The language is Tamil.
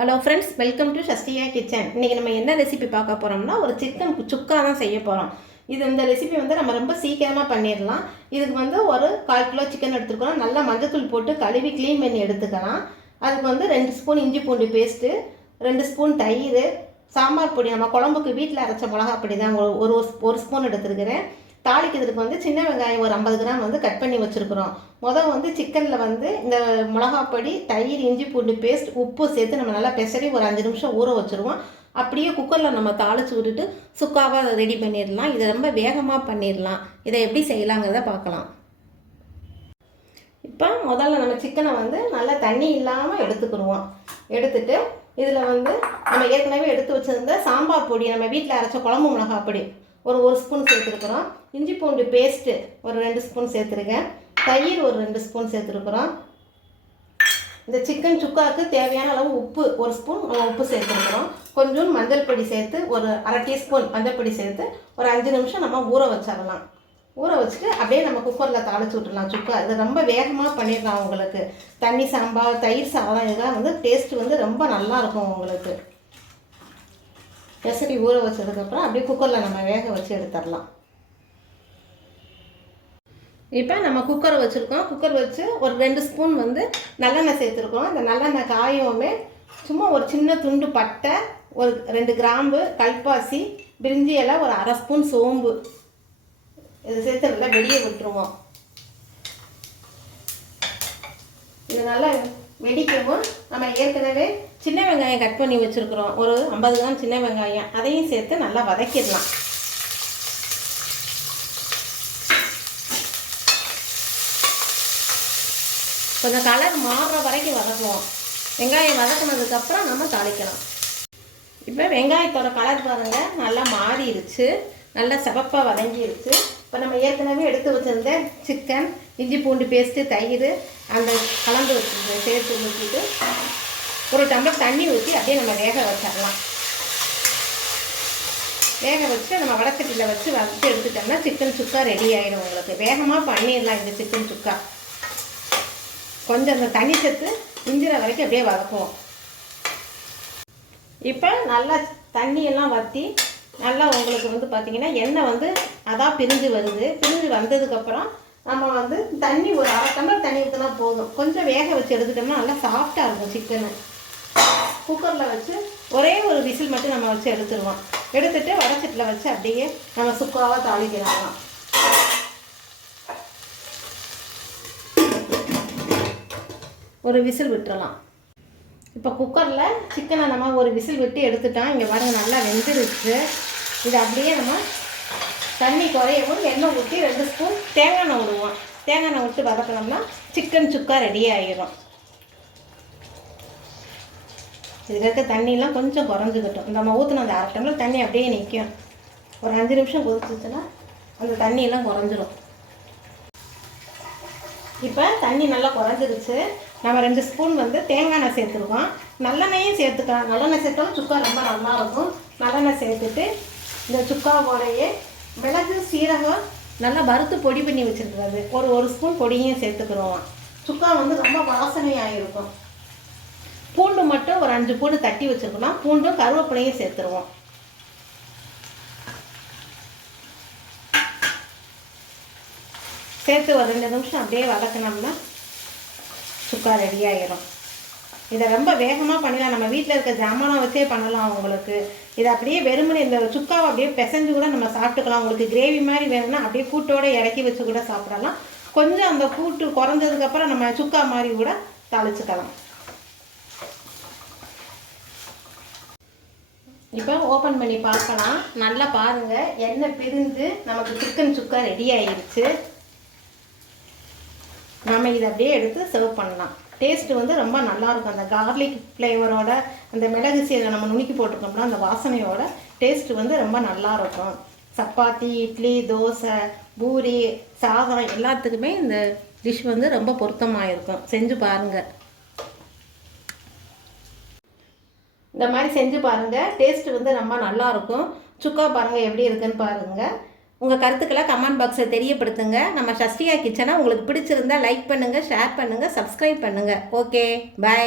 ஹலோ ஃப்ரெண்ட்ஸ், வெல்கம் டு ஷஸ்டியா கிச்சன். இன்றைக்கி நம்ம என்ன ரெசிபி பார்க்க போகிறோம்னா, ஒரு சிக்கன் சுக்கா தான் செய்ய போகிறோம். இந்த ரெசிபி நம்ம ரொம்ப சீக்கிரமாக பண்ணிடலாம். இதுக்கு ஒரு 1/4 கிலோ சிக்கன் எடுத்துக்கிறோம். நல்லா மஞ்சத்தூள் போட்டு கழுவி க்ளீன் பண்ணி எடுத்துக்கலாம். அதுக்கு 2 ஸ்பூன் இஞ்சி பூண்டு பேஸ்ட்டு, 2 ஸ்பூன் தயிர், சாம்பார் பொடி, நம்ம குழம்புக்கு வீட்டில் அரைச்ச மிளகா பொடி தான் ஒரு ஸ்பூன் எடுத்துருக்கிறேன். தாளிக்கிறதுக்கு சின்ன வெங்காயம் ஒரு 50 கிராம் கட் பண்ணி வச்சுருக்குறோம். சிக்கனில் இந்த மிளகாப்பொடி, தயிர், இஞ்சி பூண்டு பேஸ்ட், உப்பு சேர்த்து நம்ம நல்லா பெசரி ஒரு 5 நிமிஷம் ஊற வச்சுருவோம். அப்படியே குக்கரில் நம்ம தாளித்து விட்டுட்டு சுக்காவாக ரெடி பண்ணிடலாம். இதை ரொம்ப வேகமாக பண்ணிடலாம். இதை எப்படி செய்யலாங்கிறத பார்க்கலாம். இப்போ முதல்ல நம்ம சிக்கனை நல்லா தண்ணி இல்லாமல் எடுத்துக்கிடுவோம். எடுத்துட்டு இதில் நம்ம ஏற்கனவே எடுத்து வச்சுருந்த சாம்பார் பொடி, நம்ம வீட்டில் அரைச்ச குழம்பு மிளகாய் பொடி ஒரு ஸ்பூன் சேர்த்துருக்குறோம். இஞ்சி பூண்டு பேஸ்ட்டு ஒரு 2 ஸ்பூன் சேர்த்துருக்கேன். தயிர் ஒரு 2 ஸ்பூன் சேர்த்துருக்குறோம். இந்த சிக்கன் சுக்காவுக்கு தேவையான அளவு உப்பு 1 ஸ்பூன் உப்பு சேர்த்துருக்குறோம். கொஞ்சம் மஞ்சள் பொடி சேர்த்து ஒரு 1/2 டீஸ்பூன் மஞ்சள் பொடி சேர்த்து ஒரு 5 நிமிஷம் நம்ம ஊற வச்சிடலாம். ஊற வச்சுட்டு அப்படியே நம்ம குக்கரில் தாளித்து விட்டுடலாம். சுக்கா இது ரொம்ப வேகமாக பண்ணிடலாம். உங்களுக்கு தண்ணி சாம்பார், தயிர் சாதம் இதெல்லாம் டேஸ்ட்டு ரொம்ப நல்லாயிருக்கும். உங்களுக்கு பெசரி ஊற வச்சதுக்கப்புறம் அப்படியே குக்கரில் நம்ம வேக வச்சு எடுத்துடலாம். இப்போ நம்ம குக்கரை வச்சுருக்கோம். குக்கர் வச்சு ஒரு 2 ஸ்பூன் நல்லெண்ணெய் சேர்த்துருக்கோம். இந்த நல்லெண்ணெய் காயவுமே சும்மா ஒரு சின்ன துண்டு பட்டை, ஒரு 2 கிராம்பு, கல்பாசி, பிரிஞ்சி இலை, ஒரு 1/2 ஸ்பூன் சோம்பு இதை சேர்த்து நல்லா வெடிய விட்டுருவோம். இது நல்லா வெடிக்கவும் நம்ம ஏற்கனவே சின்ன வெங்காயம் கட் பண்ணி வச்சுருக்குறோம். ஒரு 50 கிராம் சின்ன வெங்காயம், அதையும் சேர்த்து நல்லா வதக்கிடலாம். கொஞ்சம் கலர் மாறுற வரைக்கும் வதக்குவோம். வெங்காயம் வதக்கினதுக்கப்புறம் நம்ம தாளிக்கலாம். இப்போ வெங்காயத்தோட கலர் பாருங்கள், நல்லா மாறிடுச்சு, நல்லா சிவப்பாக வதங்கிடுச்சு. இப்போ நம்ம ஏற்கனவே எடுத்து வச்சுருந்த சிக்கன், இஞ்சி பூண்டு பேஸ்ட்டு, தயிர் அந்த கலந்து வச்சுருந்த சேர்த்து ஊற்றிட்டு ஒரு டம்ளர் தண்ணி ஊற்றி அப்படியே நம்ம வேக வச்சிடலாம். வேக வச்சு நம்ம வடச்சட்டியில் வச்சு எடுத்துட்டோம்னா சிக்கன் சுக்கா ரெடி ஆகிடும். உங்களுக்கு வேகமாக பண்ணிடலாம். இந்த சிக்கன் சுக்கா கொஞ்சம் அந்த தண்ணி சேர்த்து இஞ்சிற வரைக்கும் அப்படியே வதக்குவோம். இப்போ நல்லா தண்ணியெல்லாம் வற்றி நல்லா உங்களுக்கு பார்த்திங்கன்னா எண்ணெய் அதான் பிரிஞ்சு வருது. பிரிஞ்சு வந்ததுக்கப்புறம் நம்ம தண்ணி ஒரு 1/2 டம்ளர் தண்ணி ஊற்றினா போதும். கொஞ்சம் வேக வச்சு எடுத்துட்டோம்னா நல்லா சாஃப்டாக இருக்கும் சிக்கனு. குக்கரில் வச்சு ஒரே ஒரு விசில் மட்டும் நம்ம வச்சு எடுத்துருவோம். எடுத்துகிட்டு வடச்சட்டில் வச்சு அப்படியே நம்ம சுக்காவாக தாளிக்கலாம். ஒரு விசில் விட்டுறலாம். இப்போ குக்கரில் சிக்கனை நம்ம ஒரு விசில் விட்டு எடுத்துட்டோம். இங்கே பாருங்கள், நல்லா வெந்துருச்சு. இது அப்படியே நம்ம தண்ணி குறையவும் எண்ணெய் ஊற்றி 2 ஸ்பூன் தேங்காய் எண்ணெய் விடுவோம். தேங்காய் எண்ணெய் விட்டு வதக்கணும்னா சிக்கன் சுக்கா ரெடி ஆகிடும். இதில் இருக்க தண்ணியெலாம் கொஞ்சம் குறைஞ்சிக்கிட்டோம். நம்ம ஊற்றின அந்த 1/2 டம்ளர் தண்ணி அப்படியே நிற்கும். ஒரு 5 நிமிஷம் கொதிச்சுன்னா அந்த தண்ணியெல்லாம் குறைஞ்சிரும். இப்போ தண்ணி நல்லா குறைஞ்சிருச்சு. நம்ம 2 ஸ்பூன் தேங்காய் எண்ணெய் சேர்த்துருக்கோம். நல்லெண்ணெயும் சேர்த்துக்கலாம். நல்லெண்ணெய் சேர்த்தாலும் சுக்கா ரொம்ப நல்லாயிருக்கும். நல்லெண்ணெய் சேர்த்துட்டு இந்த சுக்காவோடையே மிளகு, சீரகம் நல்லா வறுத்து பொடி பண்ணி வச்சுருக்கிறது ஒரு ஸ்பூன் பொடியும் சேர்த்துக்கிறோம். சுக்கா ரொம்ப வாசனையாக இருக்கும். பூண்டு மட்டும் ஒரு 5 பூண்டு தட்டி வச்சுருக்கோம். பூண்டும் கருவேப்பிலையும் சேர்த்துருவோம். சேர்த்து ஒரு 2 நிமிஷம் அப்படியே வதக்கினோம்னா சுக்கா ரெடி ஆகிடும். இதை ரொம்ப வேகமாக பண்ணலாம். நம்ம வீட்டில் இருக்க ஜாமானை வச்சே பண்ணலாம். உங்களுக்கு இதை அப்படியே வெறுமனே இந்த சுக்காவை அப்படியே பிசைஞ்சு கூட நம்ம சாப்பிட்டுக்கலாம். உங்களுக்கு கிரேவி மாதிரி வேணும்னா அப்படியே கூட்டோடு இறக்கி வச்சு கூட சாப்பிடலாம். கொஞ்சம் அந்த கூட்டு குறைஞ்சதுக்கப்புறம் நம்ம சுக்கா மாதிரி கூட தாளிச்சுக்கலாம். இப்போ ஓப்பன் பண்ணி பார்க்கலாம். நல்லா பாருங்கள், எண்ணெய் பிரிஞ்சு நமக்கு சிக்கன் சுக்கா ரெடி ஆகிடுச்சு. நம்ம இதை அப்படியே எடுத்து சர்வ் பண்ணலாம். டேஸ்ட்டு ரொம்ப நல்லாயிருக்கும். அந்த கார்லிக் ஃப்ளேவரோட அந்த மிளகு சீரகம் நம்ம நுணுக்கி போட்டுருக்கோம்னா அந்த வாசனையோட டேஸ்ட்டு ரொம்ப நல்லாயிருக்கும். சப்பாத்தி, இட்லி, தோசை, பூரி, சாதம் எல்லாத்துக்குமே இந்த டிஷ் ரொம்ப பொருத்தமாக இருக்கும். செஞ்சு பாருங்கள். இந்த மாதிரி செஞ்சு பாருங்கள். டேஸ்ட்டு ரொம்ப நல்லாயிருக்கும். சுக்கா பாருங்கள் எப்படி இருக்குன்னு பாருங்கள். உங்கள் கருத்துக்களை கமெண்ட் பாக்ஸில் தெரியப்படுத்துங்க. நம்ம ஷஸ்டியா கிச்சனை உங்களுக்கு பிடிச்சிருந்தா லைக் பண்ணுங்கள், ஷேர் பண்ணுங்கள், சப்ஸ்கிரைப் பண்ணுங்கள். Okay, by.